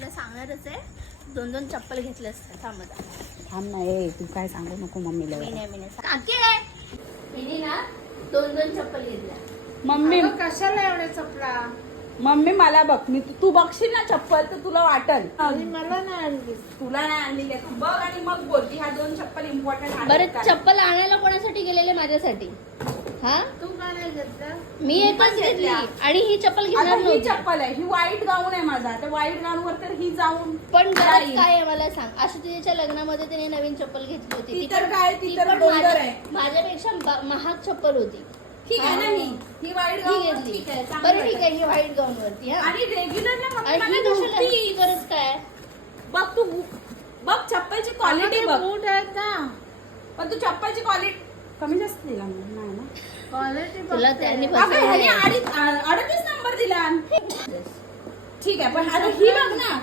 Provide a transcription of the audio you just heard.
तुला सांगणारच आहे. 2 चप्पल घेतले असते. थांब नाही, तू काय सांगू नको मम्मीला. मी नाही काकी मी ना 2 चप्पल घेतल्या. मम्मी कशाला एवढ्या चपला? मम्मी मला बघ, मी तू बघशील ना चप्पल तर तुला वाटल. मला नाही आणली. तुला नाही आणली का? तू बघ आणि मग बोल की ह्या 2 चप्पल इम्पॉर्टंट आहेत. बरं चप्पल आणायला कोणासाठी गेलेले? माझ्यासाठी. हा तू का नाही घेतलं? मी एकच घेतली आणि ही चप्पल आता घेणार ही नव्हती. चप्पल आहे, ही व्हाईट गाऊन आहे माझा. त्या व्हाईट गाऊन वर तर ही जाऊन पण गरज जाईल. काय आहे मला सांग. आशुतोषच्या लग्नामध्ये तिने नवीन चप्पल घेतली होती. ती तर काय, ती तर डोंगर आहे. माझ्यापेक्षा महाग चप्पल होती. ठीक आहे ना, ही व्हाईट ही गाऊन घेतली. ठीक आहे, चांगली बरं ठीक आहे, ही व्हाईट गाऊन वरती. हा आणि रेग्युलरला आणि मम्मी ही मला कशाला? नव्हती. ही गरज काय? बघ तू बघ चप्पलची क्वालिटी बघ. बूट आहेत ना, पण तू चप्पलची क्वालिटी कमी जास्त दिला नाही ना. क्वालिटी तुला त्यांनी अगं, ह्याने फसवलंय. 38 नंबर दिला. ठीक आहे, पण आता ही बघ ना,